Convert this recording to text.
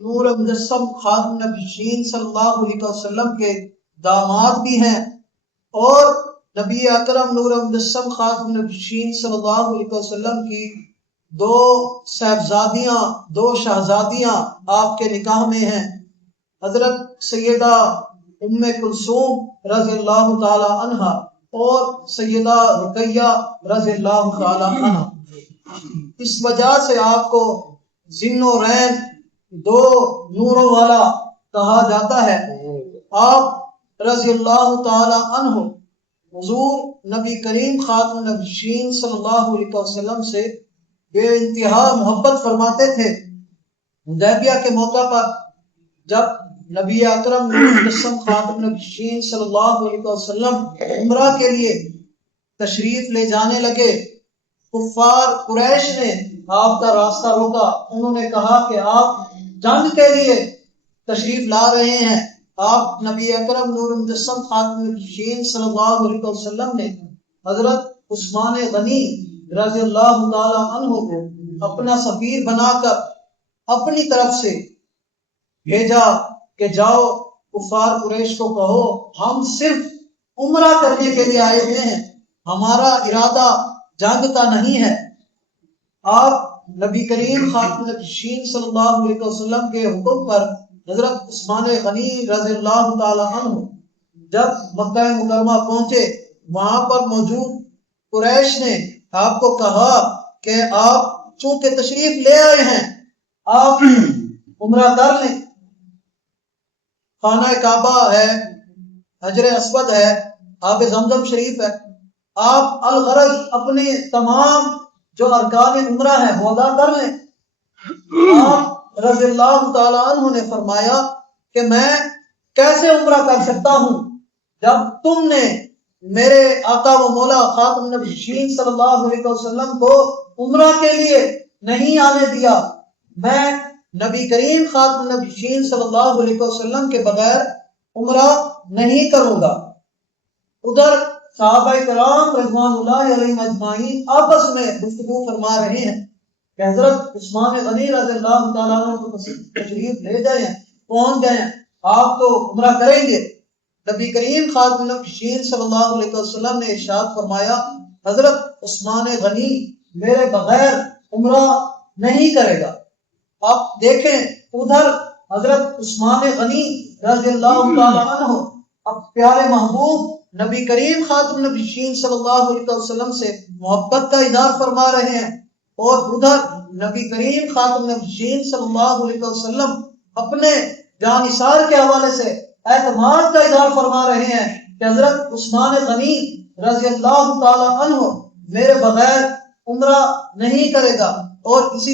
نور مجسم خاتم نبیین صلی اللہ علیہ وسلم کے داماد بھی ہیں، اور نبی اکرم نور مجسم خاتم نبیین صلی اللہ علیہ وسلم کی دو صاحبزادیاں، دو شہزادیاں آپ کے نکاح میں ہیں، حضرت سیدہ ام کلثوم رضی اللہ تعالی عنہا اور سیدہ رقیہ رضی اللہ تعالی عنہا۔ اس وجہ سے آپ کو ذی-النورین، دو نوروں والا کہا جاتا ہے۔ آپ رضی اللہ تعالی عنہ حضور نبی کریم خاتم النبیین صلی اللہ علیہ وسلم سے بے انتہا محبت فرماتے تھے۔ حدیبیہ کے موقع پر جب نبی اکرم مجسم خاتم النبیین صلی اللہ علیہ وسلم عمرہ کے لیے تشریف لے جانے لگے، کفار قریش نے آپ کا راستہ روکا۔ انہوں نے کہا کہ آپ جنگ کے لیے تشریف لا رہے ہیں۔ آپ نبی اکرم نور مجسم خاتم النبیین صلی اللہ علیہ وسلم نے حضرت عثمان غنی رضی اللہ تعالی عنہ کو اپنا سفیر بنا کر اپنی طرف سے بھیجا کہ جاؤ کفار قریش کو کہو ہم صرف عمرہ کرنے کے لیے آئے ہوئے ہیں، ہمارا ارادہ جنگ کا نہیں ہے۔ آپ نبی کریم خاتم النبیین صلی اللہ علیہ وسلم کے حکم پر حضرت عثمان غنی رضی اللہ تعالی عنہ جب مکہ مکرمہ پہنچے، وہاں پر موجود قریش نے آپ کو کہا کہ آپ چونکہ تشریف لے آئے ہیں، آپ عمرہ کر لیں، خانہ کعبہ ہے، حجر اسود ہے، آب زمزم شریف ہے، آپ الغرض اپنے تمام جو ارکان عمرہ ہیں وہ ادا کر لیں۔ آپ رضی اللہ تعالی عنہ نے فرمایا کہ میں کیسے عمرہ کر سکتا ہوں جب تم نے میرے آقا و مولا خاتم النبیین صلی اللہ علیہ وسلم کو عمرہ کے لیے نہیں آنے دیا۔ میں نبی کریم خاتم النبیین صلی اللہ علیہ وسلم کے بغیر عمرہ نہیں کروں گا۔ ادھر صحابہ کرام رضوان اللہ علیہم اجمعین آپس میں گفتگو فرما رہے ہیں کہ حضرت عثمان غنی رضی اللہ تعالیٰ عنہ کو تشریف لے جائیں، پہنچ گئے، آپ تو عمرہ کریں گے۔ نبی کریم خاتم النبیین صلی اللہ علیہ وسلم نے ارشاد فرمایا حضرت عثمان غنی میرے بغیر عمرہ نہیں کرے گا۔ آپ دیکھیں ادھر حضرت عثمان غنی رضی اللہ تعالیٰ عنہ اب پیارے محبوب نبی کریم خاتم النبیین صلی اللہ علیہ وسلم سے محبت کا اظہار فرما رہے ہیں، اور ادھر نبی کریم خاتم النبیین صلی اللہ علیہ وسلم اپنے جانثار کے حوالے سے اعتماد کا اظہار فرما رہے ہیں کہ حضرت عثمان غنی رضی اللہ تعالی عنہ میرے بغیر عمرہ نہیں کرے گا۔ اور اسی